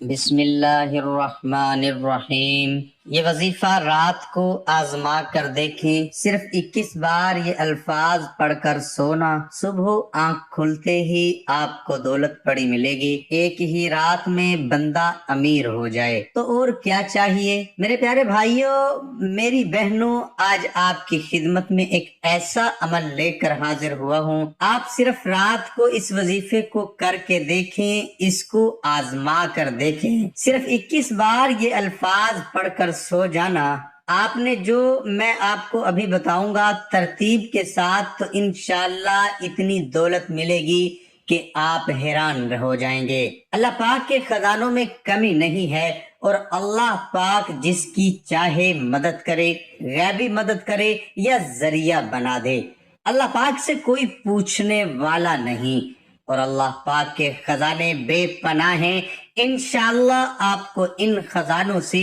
بسم اللہ الرحمن الرحیم۔ یہ وظیفہ رات کو آزما کر دیکھیں، صرف 21 بار یہ الفاظ پڑھ کر سونا، صبح آنکھ کھلتے ہی آپ کو دولت پڑی ملے گی۔ ایک ہی رات میں بندہ امیر ہو جائے تو اور کیا چاہیے؟ میرے پیارے بھائیوں، میری بہنوں، آج آپ کی خدمت میں ایک ایسا عمل لے کر حاضر ہوا ہوں۔ آپ صرف رات کو اس وظیفے کو کر کے دیکھیں، اس کو آزما کر دیکھیں۔ صرف 21 بار یہ الفاظ پڑھ کر سو جانا۔ آپ نے جو میں آپ کو ابھی بتاؤں گا ترتیب کے ساتھ، تو انشاءاللہ اتنی دولت ملے گی کہ آپ حیران ہو جائیں گے۔ اللہ پاک کے خزانوں میں کمی نہیں ہے، اور اللہ پاک جس کی چاہے مدد کرے، غیبی مدد کرے یا ذریعہ بنا دے۔ اللہ پاک سے کوئی پوچھنے والا نہیں، اور اللہ پاک کے خزانے بے پناہ ہیں۔ انشاءاللہ آپ کو ان خزانوں سے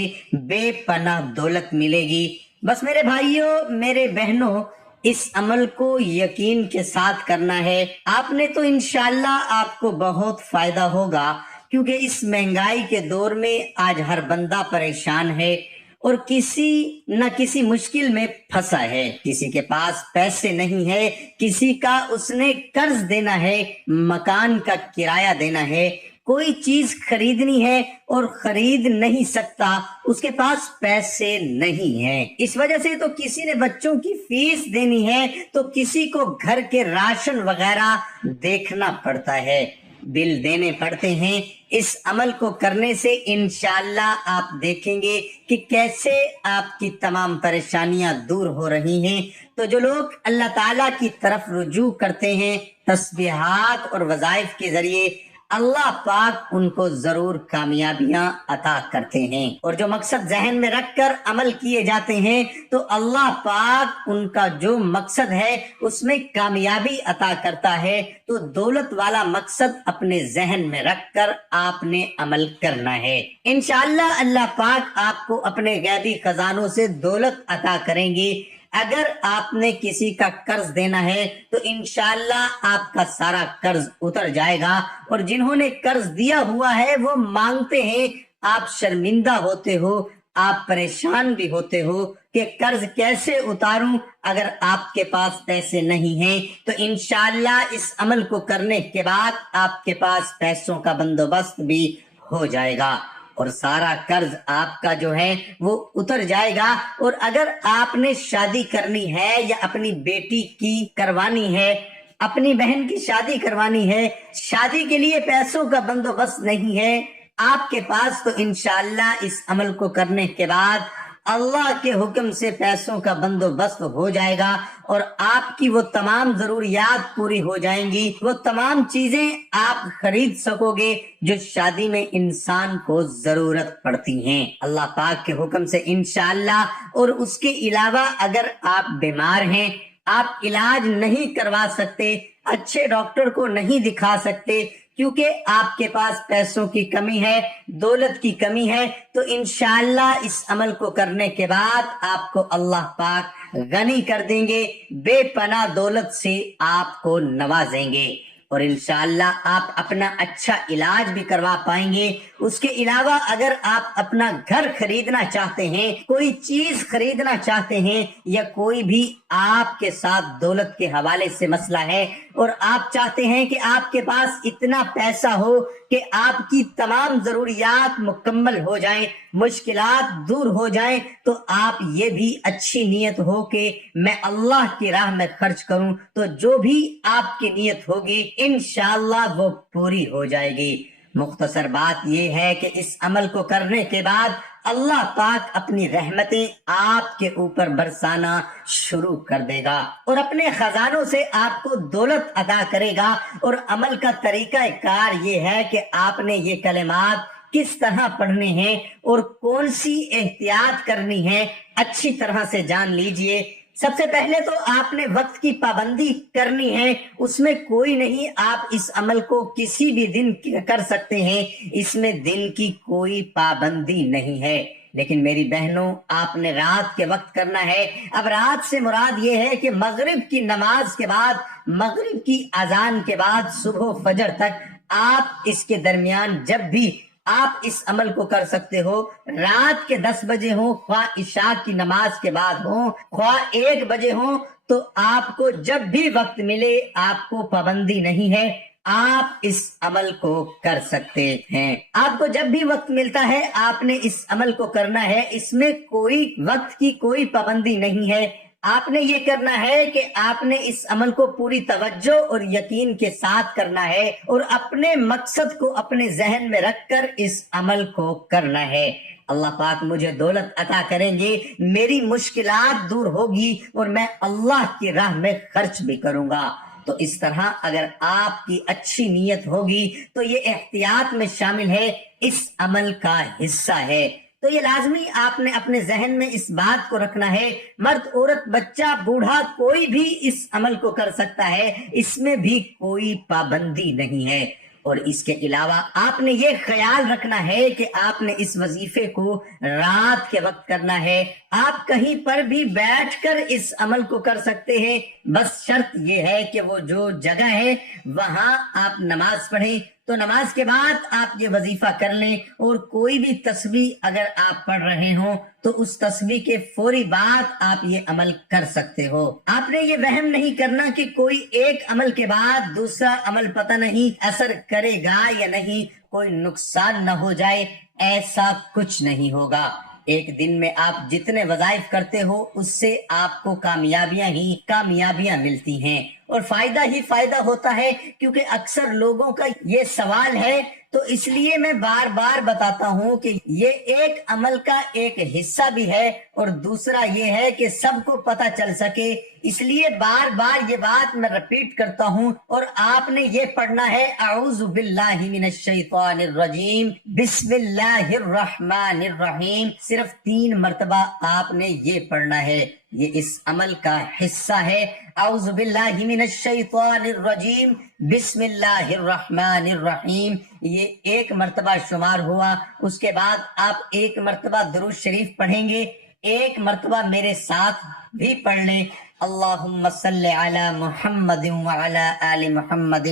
بے پناہ دولت ملے گی۔ بس میرے بھائیوں، میرے بہنوں، اس عمل کو یقین کے ساتھ کرنا ہے۔ آپ نے تو انشاءاللہ آپ کو بہت فائدہ ہوگا، کیونکہ اس مہنگائی کے دور میں آج ہر بندہ پریشان ہے اور کسی نہ کسی مشکل میں پھنسا ہے۔ کسی کے پاس پیسے نہیں ہے، کسی کا اس نے قرض دینا ہے، مکان کا کرایہ دینا ہے، کوئی چیز خریدنی ہے اور خرید نہیں سکتا، اس کے پاس پیسے نہیں ہیں۔ اس وجہ سے تو کسی نے بچوں کی فیس دینی ہے، تو کسی کو گھر کے راشن وغیرہ دیکھنا پڑتا ہے، بل دینے پڑتے ہیں۔ اس عمل کو کرنے سے انشاءاللہ آپ دیکھیں گے کہ کیسے آپ کی تمام پریشانیاں دور ہو رہی ہیں۔ تو جو لوگ اللہ تعالیٰ کی طرف رجوع کرتے ہیں تسبیحات اور وظائف کے ذریعے، اللہ پاک ان کو ضرور کامیابیاں عطا کرتے ہیں، اور جو مقصد ذہن میں رکھ کر عمل کیے جاتے ہیں تو اللہ پاک ان کا جو مقصد ہے اس میں کامیابی عطا کرتا ہے۔ تو دولت والا مقصد اپنے ذہن میں رکھ کر آپ نے عمل کرنا ہے۔ انشاءاللہ اللہ پاک آپ کو اپنے غیبی خزانوں سے دولت عطا کریں گے۔ اگر آپ نے کسی کا قرض دینا ہے تو انشاءاللہ آپ کا سارا قرض اتر جائے گا، اور جنہوں نے قرض دیا ہوا ہے وہ مانگتے ہیں، آپ شرمندہ ہوتے ہو، آپ پریشان بھی ہوتے ہو کہ قرض کیسے اتاروں اگر آپ کے پاس پیسے نہیں ہیں۔ تو انشاءاللہ اس عمل کو کرنے کے بعد آپ کے پاس پیسوں کا بندوبست بھی ہو جائے گا، اور سارا قرض آپ کا جو ہے وہ اتر جائے گا۔ اور اگر آپ نے شادی کرنی ہے یا اپنی بیٹی کی کروانی ہے، اپنی بہن کی شادی کروانی ہے، شادی کے لیے پیسوں کا بندوبست نہیں ہے آپ کے پاس، تو انشاءاللہ اس عمل کو کرنے کے بعد اللہ کے حکم سے پیسوں کا بندوبست ہو جائے گا، اور آپ کی وہ تمام ضروریات پوری ہو جائیں گی، وہ تمام چیزیں آپ خرید سکو گے جو شادی میں انسان کو ضرورت پڑتی ہیں اللہ پاک کے حکم سے انشاءاللہ۔ اور اس کے علاوہ اگر آپ بیمار ہیں، آپ علاج نہیں کروا سکتے، اچھے ڈاکٹر کو نہیں دکھا سکتے کیونکہ آپ کے پاس پیسوں کی کمی ہے، دولت کی کمی ہے، تو انشاءاللہ اس عمل کو کرنے کے بعد آپ کو اللہ پاک غنی کر دیں گے، بے پناہ دولت سے آپ کو نوازیں گے، اور انشاءاللہ آپ اپنا اچھا علاج بھی کروا پائیں گے۔ اس کے علاوہ اگر آپ اپنا گھر خریدنا چاہتے ہیں، کوئی چیز خریدنا چاہتے ہیں، یا کوئی بھی آپ کے ساتھ دولت کے حوالے سے مسئلہ ہے اور آپ چاہتے ہیں کہ آپ کے پاس اتنا پیسہ ہو کہ آپ کی تمام ضروریات مکمل ہو جائیں، مشکلات دور ہو جائیں، تو آپ یہ بھی اچھی نیت ہو کہ میں اللہ کی راہ میں خرچ کروں، تو جو بھی آپ کی نیت ہوگی انشاءاللہ وہ پوری ہو جائے گی۔ مختصر بات یہ ہے کہ اس عمل کو کرنے کے بعد اللہ پاک اپنی رحمتیں آپ کے اوپر برسانا شروع کر دے گا، اور اپنے خزانوں سے آپ کو دولت عطا کرے گا۔ اور عمل کا طریقہ کار یہ ہے کہ آپ نے یہ کلمات کس طرح پڑھنے ہیں اور کون سی احتیاط کرنی ہے اچھی طرح سے جان لیجئے۔ سب سے پہلے تو آپ نے وقت کی پابندی کرنی ہے، اس میں کوئی نہیں، آپ اس عمل کو کسی بھی دن کر سکتے ہیں، اس میں دن کی کوئی پابندی نہیں ہے۔ لیکن میری بہنوں، آپ نے رات کے وقت کرنا ہے۔ اب رات سے مراد یہ ہے کہ مغرب کی نماز کے بعد، مغرب کی اذان کے بعد صبح فجر تک آپ اس کے درمیان جب بھی آپ اس عمل کو کر سکتے ہو، رات کے 10 بجے ہوں، خواہ عشاء کی نماز کے بعد ہوں، خواہ 1 بجے ہوں، تو آپ کو جب بھی وقت ملے، آپ کو پابندی نہیں ہے، آپ اس عمل کو کر سکتے ہیں۔ آپ کو جب بھی وقت ملتا ہے آپ نے اس عمل کو کرنا ہے، اس میں کوئی وقت کی کوئی پابندی نہیں ہے۔ آپ نے یہ کرنا ہے کہ آپ نے اس عمل کو پوری توجہ اور یقین کے ساتھ کرنا ہے، اور اپنے مقصد کو اپنے ذہن میں رکھ کر اس عمل کو کرنا ہے۔ اللہ پاک مجھے دولت عطا کریں گے، میری مشکلات دور ہوگی، اور میں اللہ کی راہ میں خرچ بھی کروں گا۔ تو اس طرح اگر آپ کی اچھی نیت ہوگی تو یہ احتیاط میں شامل ہے، اس عمل کا حصہ ہے۔ تو یہ لازمی آپ نے اپنے ذہن میں اس بات کو رکھنا ہے، مرد عورت بچہ بوڑھا کوئی بھی اس عمل کو کر سکتا ہے، اس میں بھی کوئی پابندی نہیں ہے۔ اور اس کے علاوہ آپ نے یہ خیال رکھنا ہے کہ آپ نے اس وظیفے کو رات کے وقت کرنا ہے۔ آپ کہیں پر بھی بیٹھ کر اس عمل کو کر سکتے ہیں، بس شرط یہ ہے کہ وہ جو جگہ ہے وہاں آپ نماز پڑھیں، تو نماز کے بعد آپ یہ وظیفہ کر لیں، اور کوئی بھی تسبیح اگر آپ پڑھ رہے ہوں تو اس تسبیح کے فوری بعد آپ یہ عمل کر سکتے ہو۔ آپ نے یہ وہم نہیں کرنا کہ کوئی ایک عمل کے بعد دوسرا عمل پتہ نہیں اثر کرے گا یا نہیں، کوئی نقصان نہ ہو جائے، ایسا کچھ نہیں ہوگا۔ ایک دن میں آپ جتنے وظائف کرتے ہو اس سے آپ کو کامیابیاں ہی کامیابیاں ملتی ہیں، اور فائدہ ہی فائدہ ہوتا ہے، کیونکہ اکثر لوگوں کا یہ سوال ہے، تو اس لیے میں بار بار بتاتا ہوں کہ یہ ایک عمل کا ایک حصہ بھی ہے، اور دوسرا یہ ہے کہ سب کو پتہ چل سکے، اس لیے بار بار یہ بات میں رپیٹ کرتا ہوں۔ اور آپ نے یہ پڑھنا ہے اعوذ باللہ من الشیطان الرجیم بسم اللہ الرحمن الرحیم، صرف 3 مرتبہ آپ نے یہ پڑھنا ہے، یہ اس عمل کا حصہ ہے۔ اعوذ باللہ من الشیطان الرجیم بسم اللہ الرحمن الرحیم، یہ 1 مرتبہ شمار ہوا۔ اس کے بعد آپ 1 مرتبہ درود شریف پڑھیں گے، 1 مرتبہ میرے ساتھ بھی پڑھ لیں، اللہم صلی علی محمد وعلی آل محمد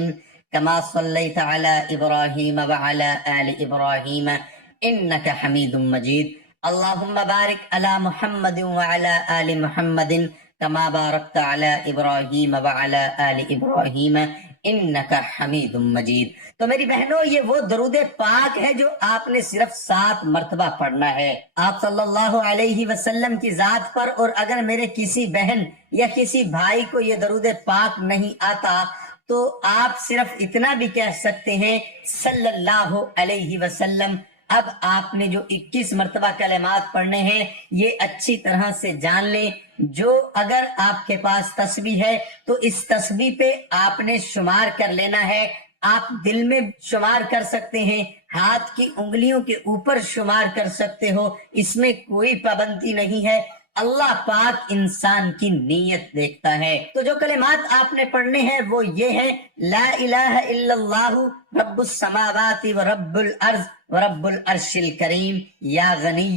کما صلیت علی ابراہیم وعلی آل ابراہیم انک حمید مجید، اللہم بارک علی محمد وعلی آل محمد کما بارکت علی ابراہیم وعلی آل ابراہیم انک حمید مجید۔ تو میری بہنوں، یہ وہ درود پاک ہے جو آپ نے صرف 7 مرتبہ پڑھنا ہے آپ صلی اللہ علیہ وسلم کی ذات پر۔ اور اگر میرے کسی بہن یا کسی بھائی کو یہ درود پاک نہیں آتا تو آپ صرف اتنا بھی کہہ سکتے ہیں صلی اللہ علیہ وسلم۔ اب آپ نے جو 21 مرتبہ کلمات پڑھنے ہیں یہ اچھی طرح سے جان لیں، جو اگر آپ کے پاس تسبیح ہے تو اس تسبیح پہ آپ نے شمار کر لینا ہے، آپ دل میں شمار کر سکتے ہیں، ہاتھ کی انگلیوں کے اوپر شمار کر سکتے ہو، اس میں کوئی پابندی نہیں ہے، اللہ پاک انسان کی نیت دیکھتا ہے۔ تو جو کلمات آپ نے پڑھنے ہیں وہ یہ ہیں، لا الہ الا اللہ رب السماوات و رب الارض و رب العرش الکریم یا غنی،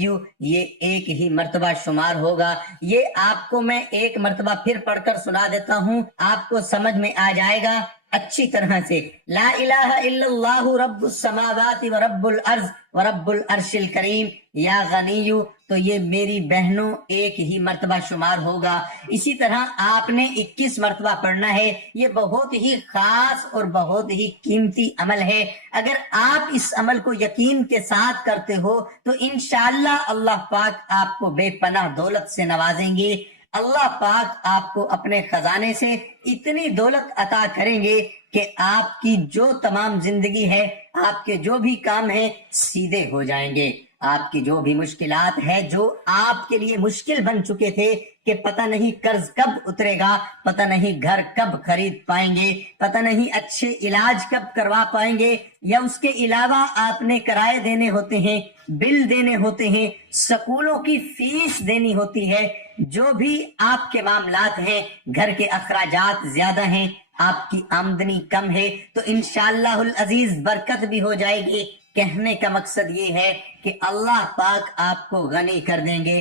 یہ 1 ہی مرتبہ شمار ہوگا۔ یہ آپ کو میں 1 مرتبہ پھر پڑھ کر سنا دیتا ہوں، آپ کو سمجھ میں آ جائے گا اچھی طرح سے۔ لا الہ الا اللہ رب السماوات و رب الارض و رب العرش الکریم یا غنی، تو یہ میری بہنوں 1 ہی مرتبہ شمار ہوگا۔ اسی طرح آپ نے 21 مرتبہ پڑھنا ہے، یہ بہت ہی خاص اور بہت ہی قیمتی عمل ہے۔ اگر آپ اس عمل کو یقین کے ساتھ کرتے ہو تو انشاءاللہ اللہ پاک آپ کو بے پناہ دولت سے نوازیں گے، اللہ پاک آپ کو اپنے خزانے سے اتنی دولت عطا کریں گے کہ آپ کی جو تمام زندگی ہے، آپ کے جو بھی کام ہیں سیدھے ہو جائیں گے۔ آپ کی جو بھی مشکلات ہے، جو آپ کے لیے مشکل بن چکے تھے کہ پتہ نہیں قرض کب اترے گا، پتہ نہیں گھر کب خرید پائیں گے، پتہ نہیں اچھے علاج کب کروا پائیں گے، یا اس کے علاوہ آپ نے کرائے دینے ہوتے ہیں، بل دینے ہوتے ہیں، سکولوں کی فیس دینی ہوتی ہے، جو بھی آپ کے معاملات ہیں، گھر کے اخراجات زیادہ ہیں، آپ کی آمدنی کم ہے، تو انشاءاللہ العزیز برکت بھی ہو جائے گی۔ کہنے کا مقصد یہ ہے کہ اللہ پاک آپ کو غنی کر دیں گے،